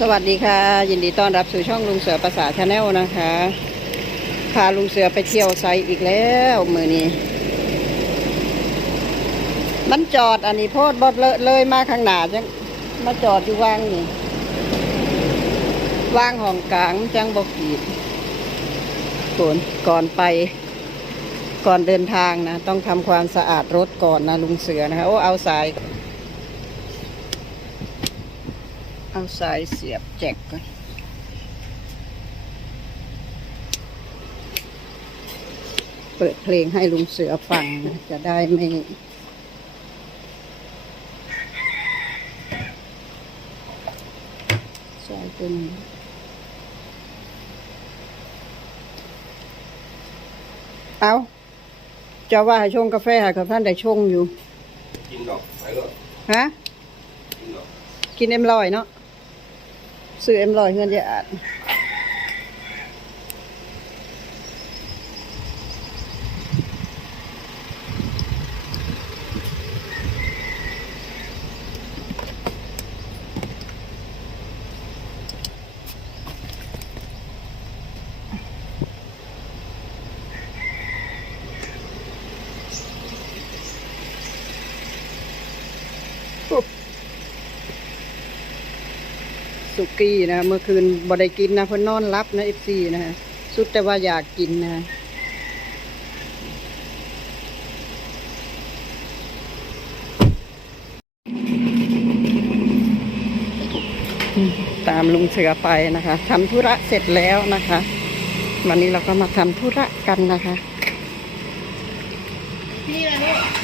สวัสดีค่ะ ยินดีต้อนรับสู่ช่องลุงเสือภาษาชาแนลนะคะ พาลุงเสือไปเที่ยวไซอีกแล้วมือนี้มันจอดอันนี้โพดบดเลเลยมาข้างหน้าจังมาจอดอยู่ว่างนี่ว่างห้องกลางจังบกีดฝนก่อนไป ก่อนเดินทางนะ ต้องทำความสะอาดรถก่อนนะลุงเสือนะคะโอ้เอาสาย เอาสายเสียบแจ็คก่อนเปิดเพลงให้ลุงเสือฟังนะจะได้ไม่สายตัวนี้เอาจะว่าให้ชงกาแฟให้กับท่านได้ชงอยู่ กินดอกไปเลยฮะ กินดอก กินเอ็มลอยเนาะ ซื้อเอ็มลอยเงินจะอาด สุกี้นะเมื่อคืนบ่ได้กินนะเพิ่นนอนรับนะเอฟซีนะฮะสุดแต่ว่าอยากกินนะตามลุงเสือไปนะคะทำธุระเสร็จแล้วนะคะ วันนี้เราก็มาทำธุระกันนะคะนี่แหละ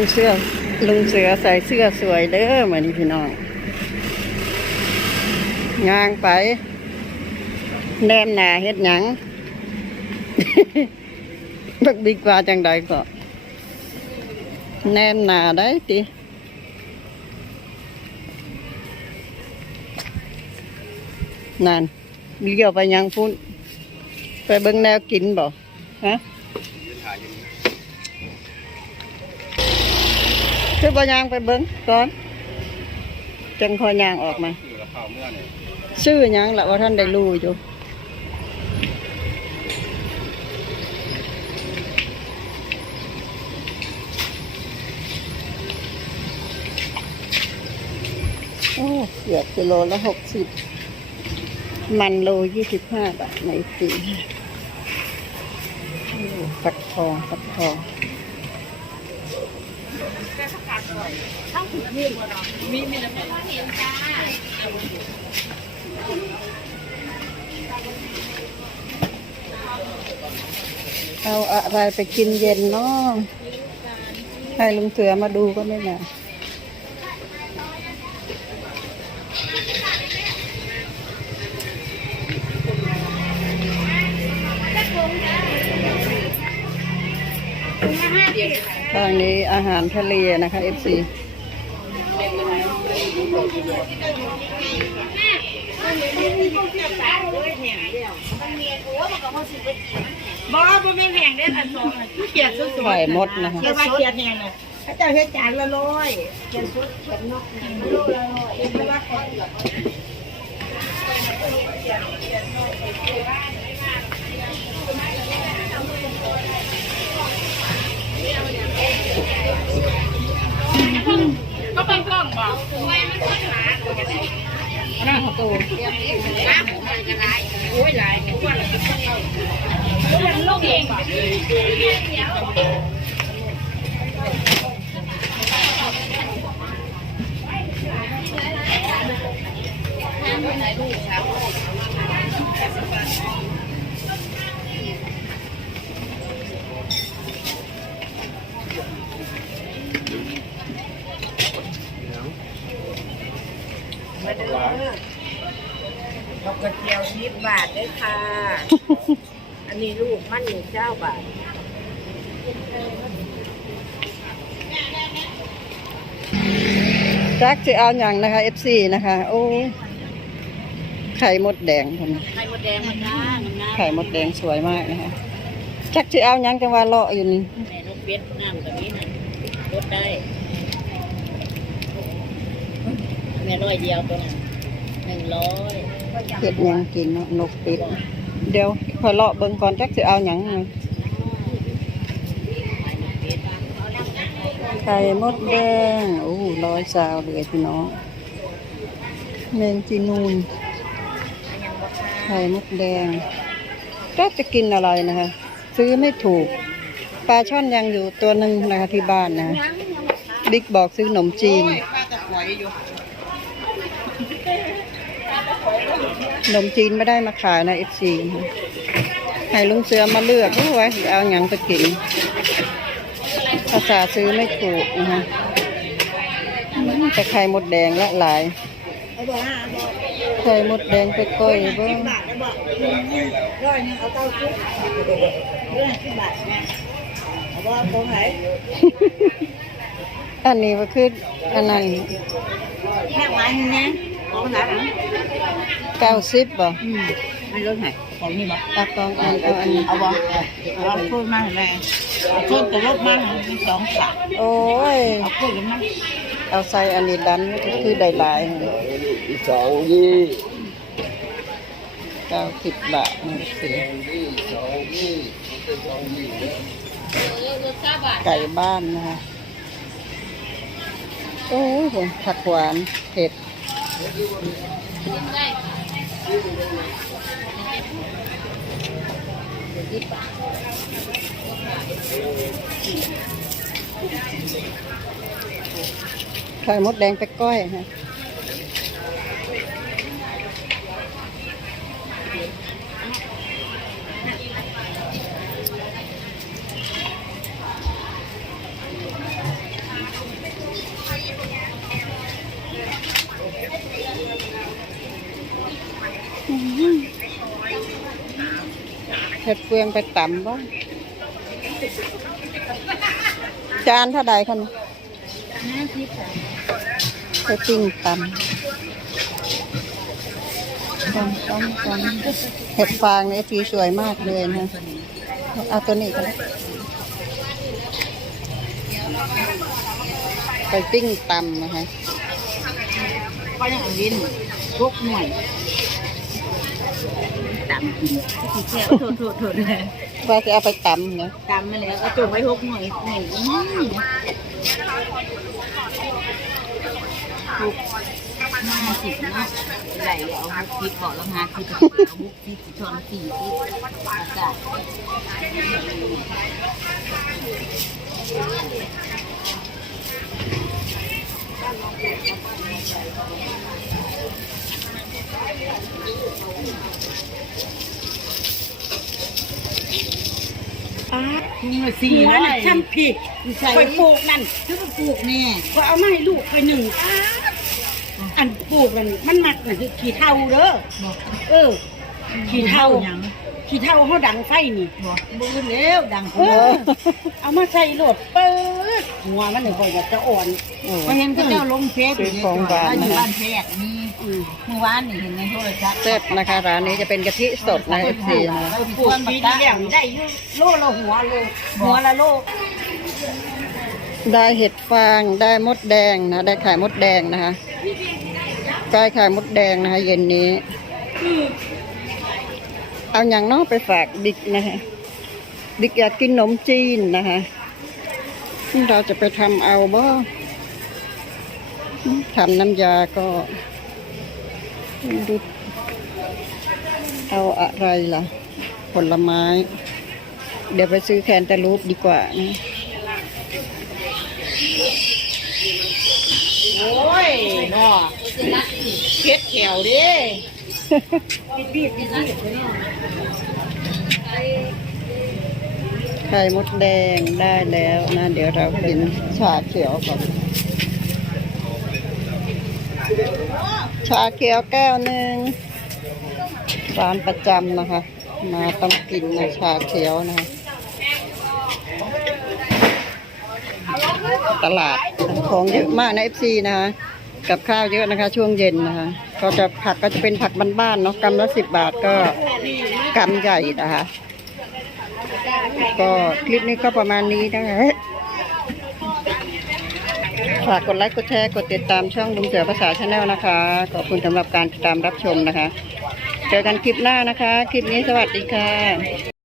งเสือลุงเสือใส่เสื้อสวยเด้อเหมือนพี่น้องงางไป แนมหนาเฮ็ดหยังบักดีกว่าจังใดก็ แนมหนาได้ตินั่นเลี้ยวไปยังพุ่น ไปเบิ่งแนวกินบ่ฮะ คือบ่ยางไปเบิ่งก่อนจังคอยยางออกมาชื่อยชื่อหยังละว่าท่านได้รู้อยู่โอ้เกือบกิโลละหกสิบมันโลยี่สิบห้าบาทในปีโอ้ฟักทอง ฟักทองเอาอะไรไปกินเย็นเนาะให้ลุงเสือมาดูก็ไม่น่ะ ทางนี้อาหารทะเลนะคะ FC บอบ่แม่นแห้งเด้ออันสองอันเขียดสุดๆไข่มดนะคะ เขียดว่าเขียดแห้งน่ะเขาเจ้าเฮ็ดจานละร้อยเขียดสุดเขียดนกโลละร้อยเป็นว่าขอก็เป็ นกล้องบอกไม่มันคนหมาหน้าของตัวน้ำของมันจะลายโอ้ยลายทุกวันเป็นลูกเองบอกมาเด้อบอกกระเจียวสิบบาท ได้ค่ะ อันนี้ลูกมันหนึ่งเจ้าบาทจักจะเอาอย่างนะคะ FC นะคะ โอ้ยไข่มดแดงคนไข่มดแดงมันนะมันนะไข่มดแดงสวยมากนะคะจักจะเอาหยังจังว่าเลาะอยู่นี่แม่นกเป็ดน้ำกับนี้นะลดได้แม่ร้อยเดียวตัวนั้นหนึ่งร้อย เห็ดหยังกินเนาะนกเป็ดเดี๋ยวพอยเลาะเบิ่งก่อนจักจะเอาหยังมาไข่มดแดงโอ้ร้อยสาวเลยพี่น้องแมงจีนูนไข่มดแดงก็จะกินอะไรนะคะ ซื้อไม่ถูก ปลาช่อนยังอยู่ตัวหนึ่งนะคะที่บ้านนะ บิ๊กบอกซื้อขนมจีน นมจีนไม่ได้มาขายนะเอฟซีให้ลุงเสือมาเลือกว่าสิเอาหยังไปกิน ภาษาซื้อไม่ถูกนะคะแต่ไข่มดแดงละหลายเอาบอกห้าบอกไข่มดแดงไปก้อยเบ้างบาทแล้วบอกร้อยหนึงเอาเต้าชุบร้อยสิบบาทแม่เอาบอกตรงไหนอันนี้ก็คืออันนั้นแค่ไม้นี่นะของไหนอะ เก้าสิบบ่อืมไม่รู้ไหนของนี่บอกเอากองอันเอาอันนี้เอาบอกเอาพูดมาไหนเอาพูดกับรถมามีสองสามโอ้ยเอาพูดกันมั้งเอาใส่อันนี้ดันก็คือได้หลายสองยี่เก้าสิบบาทนี่สิสองยี่สองยี่ไก่บ้านนะคะโอ้ยผมผักหวานเผ็ด ไข่มดแดงไปก้อยฮะ เห็ดเฟืองไปต่ำบ้างจานเท่าใดคันห้าสิบสามไปปิ้งต่ำตำตำตำเห็ดฟางเนี่ยสีสวยมากเลยนะเอาตัวนี้กันไปปิ้งตำนะคะก็ยังวินทุกหน่วย ต่ำกินที่แค่โทษโทษโทษเลยว่าจะเอาไปตำนะตำมาแล้วเอาจุ่มไว้ทุกหน่วยหนึ่งอืมทุกห้าสิบนะไหลเอาหกสิบบอกแล้วห้าสิบเอาหกสิบสิบทอนสี่สิบอากาศ สี่ร้อยช่างผิดคอยปลูกนั่นชื่อปลูกเนี่ยก็เอามาให้ลูกไปหนึ่งอ้าอันปลูกนั่นมันมักน่ะคือขี้เท่าเด้อเออ ขี้เท่ายังขี้เท่าเขาดังไฟนี่บอกบูนแล้วดังเออเอามาใส่โหลดเปิด หัวมันหนึ่งคอยจะอ่อนโอ้มาเห็นก็เจ้าลงเฟซซื้อของหวานอยู่นะบ้านแพทย์มีเมื่อวานนี่เห็นในโทรศัพท์เซ็ตนะคะร้านนี้จะเป็นกะทิสดนะเอฟซีนะปลูกปีที่แล้วนี่ได้อยู่โลละหัวโลหัวละโลได้เห็ดฟางได้มดแดงนะได้ไข่มดแดงนะคะได้ไข่มดแดงนะคะเย็นนี้เอาอย่างเนอกไปฝากบิ๊กนะคะบิ๊กอยากกินขนมจีนนะคะ เราจะไปทำเอาบ่ทำน้ำยาก็ดูเอาอะไรล่ะ ผลไม้ เดี๋ยวไปซื้อแคนตาลูปดีกว่านะโอ้ยนาเพชรแถวเด้บีบบีบบีบเนาะ ไข่มดแดงได้แล้วนะเดี๋ยวเรากินชาเขียวก่อนชาเขียวแก้วหนึ่งร้านประจำนะคะ มาต้องกินนะชาเขียวนะคะตลาดของเยอะมากนะเอฟซีนะคะกับข้าวเยอะนะคะ ช่วงเย็นนะคะก็จะผักก็จะเป็นผักบ้านๆเนาะกำละสิบบาทก็กำใหญ่นะคะ ก็คลิปนี้ก็ประมาณนี้นะคะฝากกดไลค์กดแชร์กดติดตามช่องลุงเสือภาษาชาแนลนะคะ ขอบคุณสำหรับการติดตามรับชมนะคะ เจอกันคลิปหน้านะคะ คลิปนี้สวัสดีค่ะ